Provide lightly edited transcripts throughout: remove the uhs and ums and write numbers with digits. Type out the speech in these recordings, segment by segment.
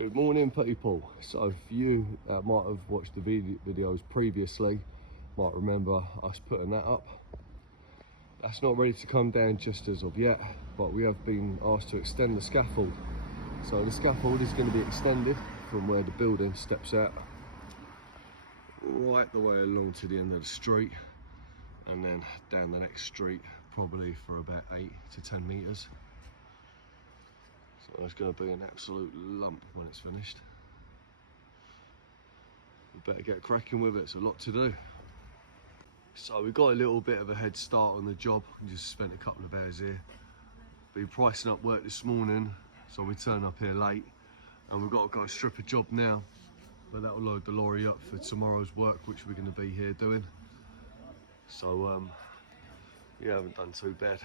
Good morning, people. So if you might have watched the videos previously, might remember us putting that up. That's not ready to come down just as of yet, but we have been asked to extend the scaffold. So the scaffold is going to be extended from where the building steps out right the way along to the end of the street, and then down the next street, probably for about 8 to 10 meters. So it's going to be an absolute lump when it's finished. We better get cracking with it, it's a lot to do. So we got a little bit of a head start on the job. We just spent a couple of hours here. Been pricing up work this morning, so we turned up here late. And we've got to go strip a job now, but that will load the lorry up for tomorrow's work, which we're going to be here doing. So we haven't done too bad.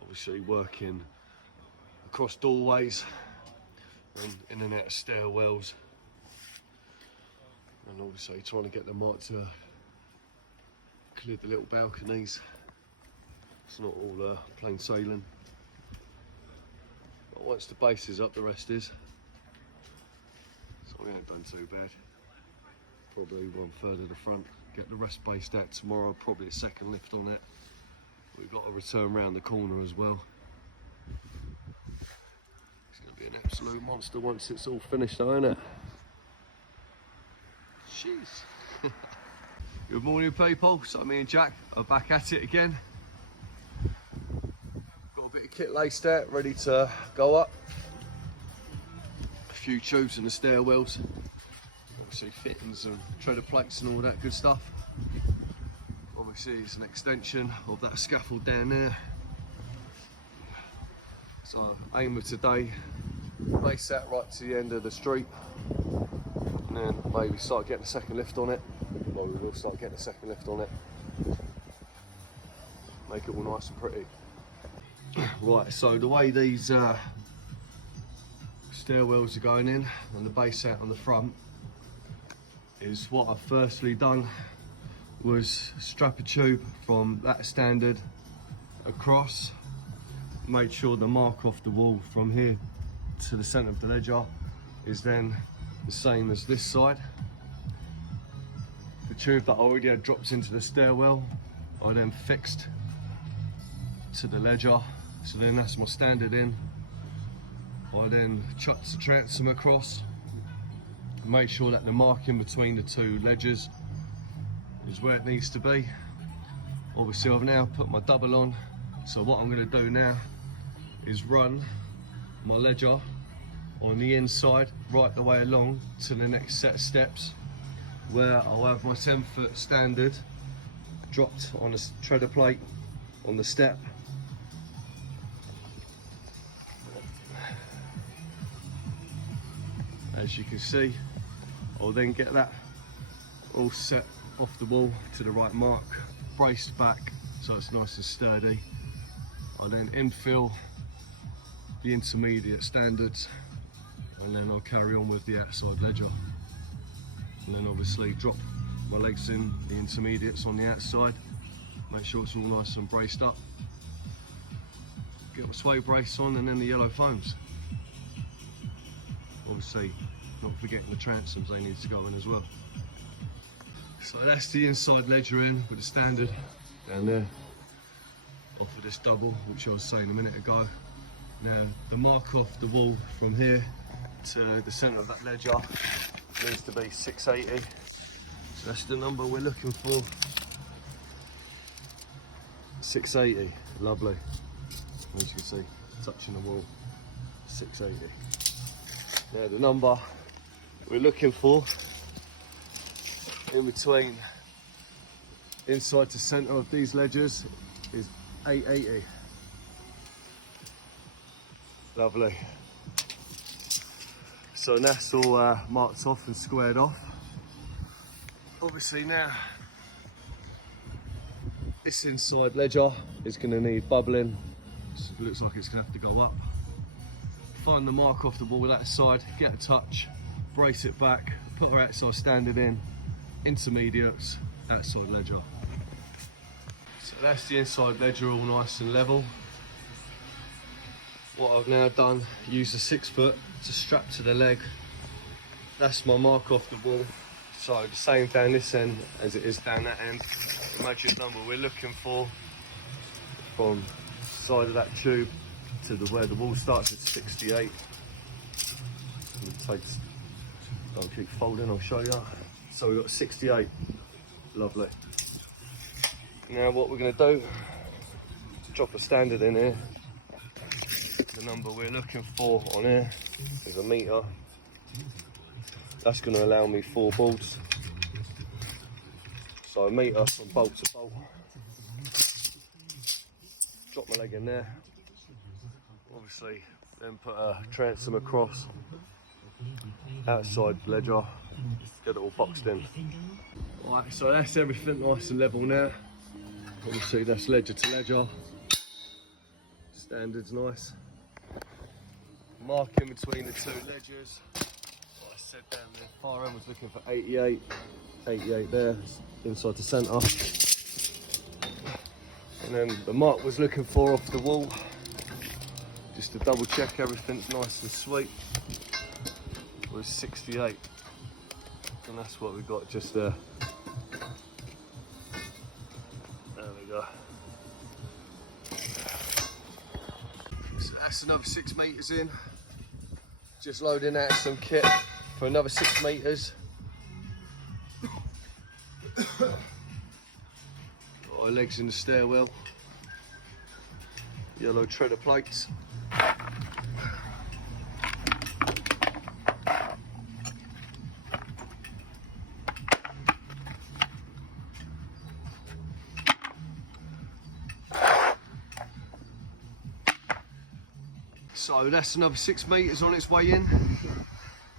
Obviously working across doorways and in and out of stairwells, and obviously trying to get the mark to clear the little balconies. It's not all plain sailing, but once the base is up, the rest is. So we ain't done too bad. Probably 1/3 of the front, get the rest based out tomorrow, probably a second lift on it. We've got to return round the corner as well. It's going to be an absolute monster once it's all finished though, isn't it? Jeez. Good morning, people. So me and Jack are back at it again. Got a bit of kit laced out, ready to go up. A few tubes in the stairwells. Obviously fittings and treader plates and all that good stuff. Obviously it's an extension of that scaffold down there. So aim of today, base that right to the end of the street, and then maybe start getting a second lift on it. Well, we will start getting a second lift on it. Make it all nice and pretty. Right, so the way these stairwells are going in and the base out on the front is, what I've firstly done was strap a tube from that standard across, made sure the mark off the wall from here to the centre of the ledger is then the same as this side. The tube that I already had dropped into the stairwell, I then fixed to the ledger, so then that's my standard in. I then chucked the transom across, made sure that the mark in between the two ledgers is where it needs to be. Obviously I've now put my double on, so what I'm going to do now is run my ledger on the inside right the way along to the next set of steps, where I'll have my 10-foot standard dropped on a treader plate on the step. As you can see, I'll then get that all set off the wall to the right mark, braced back so it's nice and sturdy. I'll then infill the intermediate standards, and then I'll carry on with the outside ledger. And then obviously drop my legs in the intermediates on the outside, make sure it's all nice and braced up. Get my sway brace on, and then the yellow foams. Obviously not forgetting the transoms, they need to go in as well. So that's the inside ledger in with the standard down there off of this double, which I was saying a minute ago. Now the mark off the wall from here to the centre of that ledger needs to be 680. So that's the number we're looking for. 680, lovely. As you can see, touching the wall, 680. Now the number we're looking for in between inside to centre of these ledgers is 880. Lovely. So that's all marked off and squared off. Obviously now this inside ledger is going to need bubbling. It looks like it's going to have to go up. Find the mark off the wall that side, get a touch, brace it back, put our outside standard in, intermediates, outside ledger. So that's the inside ledger all nice and level. What I've now done, use the 6 foot to strap to the leg. That's my mark off the wall. So the same down this end as it is down that end. The magic number we're looking for from the side of that tube to where the wall starts at 68. I'll keep folding, I'll show you. So we've got 68, lovely. Now what we're gonna do, drop a standard in here. The number we're looking for on here is a metre. That's gonna allow me 4 bolts. So a metre from bolt to bolt. Drop my leg in there. Obviously, then put a transom across. Outside ledger, get it all boxed in. Alright, so that's everything nice and level now. Obviously that's ledger to ledger. Standard's nice. Mark in between the 2 ledgers. What I said down there, far end was looking for 88. 88 there, inside the centre. And then the mark was looking for off the wall. Just to double check everything's nice and sweet. Was 68, and that's what we got just there. There we go. So that's another 6 metres in. Just loading out some kit for another 6 metres. Got our legs in the stairwell. Yellow treader plates. So that's another 6 metres on its way in.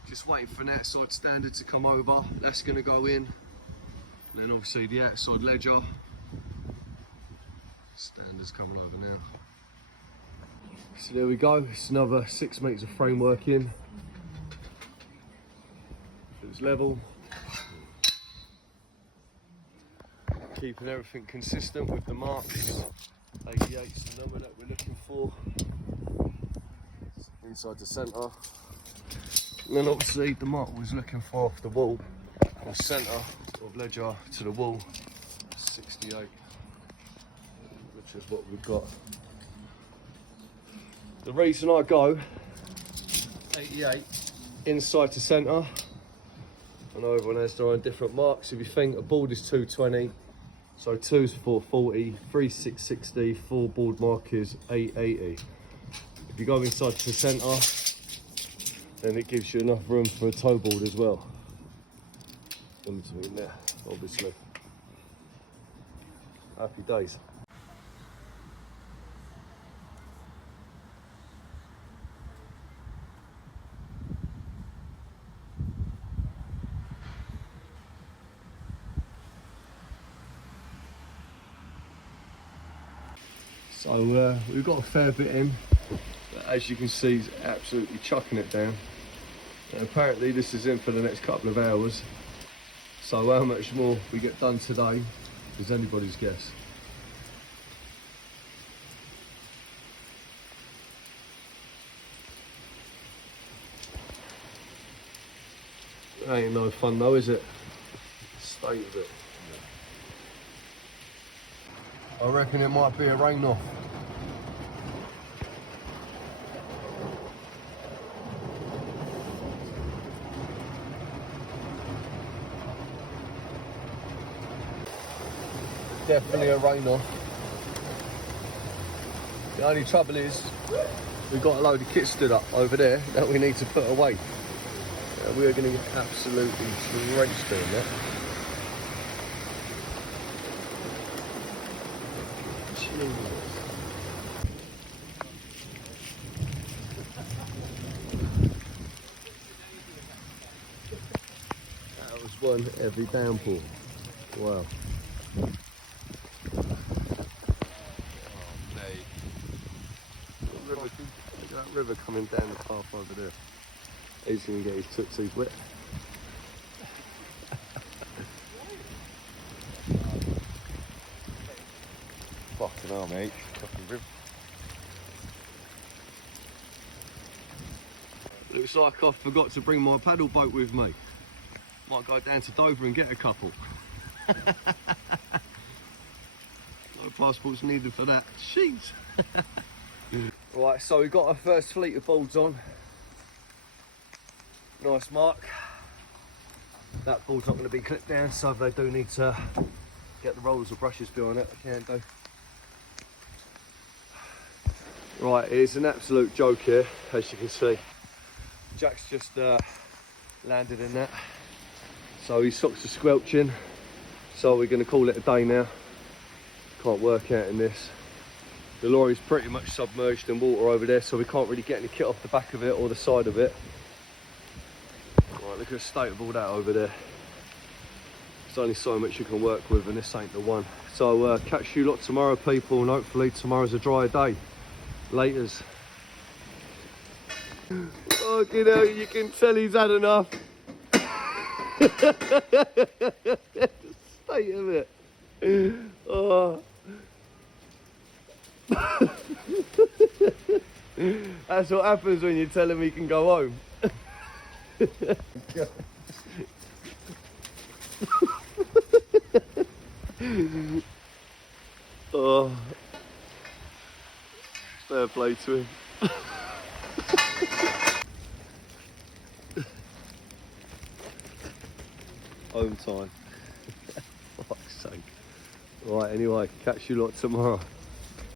Just waiting for an outside standard to come over. That's going to go in. And then obviously the outside ledger. Standard's coming over now. So there we go. It's another 6 metres of framework in. If it's level. Keeping everything consistent with the marks. 88's the number that we're looking for. Inside the centre, and then obviously the mark was looking for off the wall, the centre of ledger to the wall, 68, which is what we've got. The reason I go 88 inside to centre, I know everyone has their own different marks. If you think a board is 220, so 2's 440, 3 660, 4 board mark is 880. If you go inside to the centre, then it gives you enough room for a toe board as well. In between there, obviously. Happy days. So we've got a fair bit in. As you can see, he's absolutely chucking it down. And apparently this is in for the next couple of hours. So how much more we get done today is anybody's guess. That ain't no fun though, is it? Stay with it. I reckon it might be a rain off. Definitely a rain off. The only trouble is we've got a load of kit stood up over there that we need to put away. We are going to get absolutely drenched doing that. That was one heavy downpour. Wow. Look at that river coming down the path over there. He's going to get his tootsies wet. Fucking hell, mate. Fucking river. looks like I forgot to bring my paddle boat with me. Might go down to Dover and get a couple. No passports needed for that. Jeez. Right, so we've got our first fleet of boards on. Nice mark. That board's not going to be clipped down, so if they do need to get the rollers or brushes behind it, I can do. Right, it's an absolute joke here, as you can see. Jack's just landed in that, so his socks are squelching, so we're going to call it a day now. Can't work out in this. The lorry's pretty much submerged in water over there, so we can't really get any kit off the back of it or the side of it. Right, look at the state of all that over there. There's only so much you can work with, and this ain't the one. So catch you lot tomorrow, people, and hopefully tomorrow's a dry day. Laters. Fucking hell, you can tell he's had enough. State of it. Oh. That's what happens when you tell him he can go home. Oh, fair play to him. Home time. Fuck's sake. Right, anyway, catch you lot tomorrow.